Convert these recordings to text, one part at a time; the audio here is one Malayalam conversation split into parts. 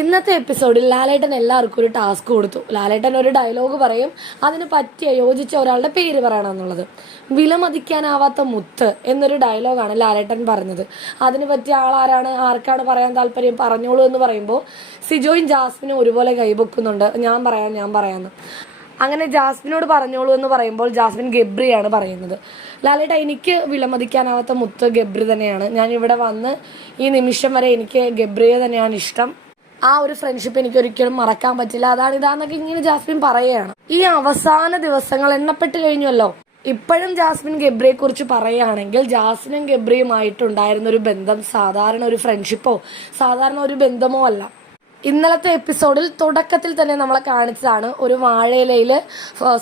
ഇന്നത്തെ എപ്പിസോഡിൽ ലാലേട്ടൻ എല്ലാവർക്കും ഒരു ടാസ്ക് കൊടുത്തു. ലാലേട്ടൻ ഒരു ഡയലോഗ് പറയും, അതിന് പറ്റിയ യോജിച്ച ഒരാളുടെ പേര് പറയണം എന്നുള്ളത്. വിലമതിക്കാനാവാത്ത മുത്ത് എന്നൊരു ഡയലോഗാണ് ലാലേട്ടൻ പറഞ്ഞത്. അതിന് പറ്റിയ ആളാരാണ്, ആർക്കാണ് പറയാൻ താല്പര്യം, പറഞ്ഞോളൂ എന്ന് പറയുമ്പോൾ സിജോയും ജാസ്മിനും ഒരുപോലെ കൈപൊക്കുന്നുണ്ട്. ഞാൻ പറയാമെന്ന്. അങ്ങനെ ജാസ്മിനോട് പറഞ്ഞോളൂ എന്ന് പറയുമ്പോൾ ജാസ്മിൻ ഗബ്രിയാണ് പറയുന്നത്. ലാലേട്ട, എനിക്ക് വിലമതിക്കാനാവാത്ത മുത്ത് ഗബ്രി തന്നെയാണ്. ഞാൻ ഇവിടെ വന്ന് ഈ നിമിഷം വരെ എനിക്ക് ഗബ്രിയെ തന്നെയാണ് ഇഷ്ടം. ആ ഒരു ഫ്രണ്ട്ഷിപ്പ് എനിക്ക് ഒരിക്കലും മറക്കാൻ പറ്റില്ല. ഇതാന്നൊക്കെ ഇങ്ങനെ ജാസ്മിൻ പറയുകയാണ്. ഈ അവസാന ദിവസങ്ങൾ എണ്ണപ്പെട്ട് കഴിഞ്ഞല്ലോ. ഇപ്പോഴും ജാസ്മിൻ ഗബ്രിയെ കുറിച്ച് പറയുകയാണെങ്കിൽ ജാസ്മിനും ഗബ്രിയുമായിട്ടുണ്ടായിരുന്ന ഒരു ബന്ധം സാധാരണ ഒരു ഫ്രണ്ട്ഷിപ്പോ സാധാരണ ഒരു ബന്ധമോ അല്ല. ഇന്നലത്തെ എപ്പിസോഡിൽ തുടക്കത്തിൽ തന്നെ നമ്മളെ കാണിച്ചതാണ്. ഒരു വാഴയിലയിൽ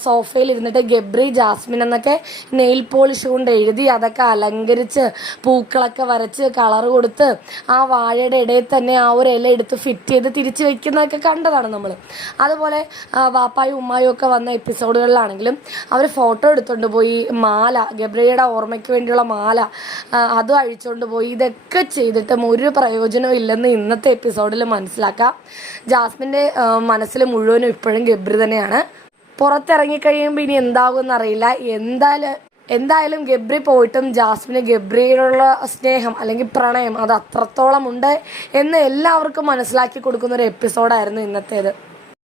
സോഫയിൽ ഇരുന്നിട്ട് ഗബ്രി ജാസ്മിൻ എന്നൊക്കെ നെയിൽ പോളിഷ് കൊണ്ട് എഴുതി അതൊക്കെ അലങ്കരിച്ച് പൂക്കളൊക്കെ വരച്ച് കളർ കൊടുത്ത് ആ വാഴയുടെ ഇടയിൽ തന്നെ ആ ഒരു ഇല എടുത്ത് ഫിറ്റ് ചെയ്ത് തിരിച്ചു വെക്കുന്നതൊക്കെ കണ്ടതാണ് നമ്മൾ. അതുപോലെ വാപ്പായും ഉമ്മായും ഒക്കെ വന്ന എപ്പിസോഡുകളിലാണെങ്കിലും അവർ ഫോട്ടോ എടുത്തുകൊണ്ട് പോയി മാല, ഗബ്രിയുടെ ഓർമ്മയ്ക്ക് വേണ്ടിയുള്ള മാല അതും അഴിച്ചുകൊണ്ട് പോയി. ഇതൊക്കെ ചെയ്തിട്ടും ഒരു പ്രയോജനവും ഇല്ലെന്ന് ഇന്നത്തെ എപ്പിസോഡിൽ മനസ്സിലാക്കാം. ജാസ്മിന്റെ മനസ്സിൽ മുഴുവനും ഇപ്പോഴും ഗബ്രി തന്നെയാണ്. പുറത്തിറങ്ങിക്കഴിയുമ്പോൾ ഇനി എന്താകുമെന്ന് അറിയില്ല. എന്തായാലും ഗബ്രി പോയിട്ടും ജാസ്മിന് ഗബ്രിയോടുള്ള സ്നേഹം അല്ലെങ്കിൽ പ്രണയം അത് അത്രത്തോളം ഉണ്ട് എന്ന് എല്ലാവർക്കും മനസ്സിലാക്കി കൊടുക്കുന്ന ഒരു എപ്പിസോഡായിരുന്നു ഇന്നത്തേത്.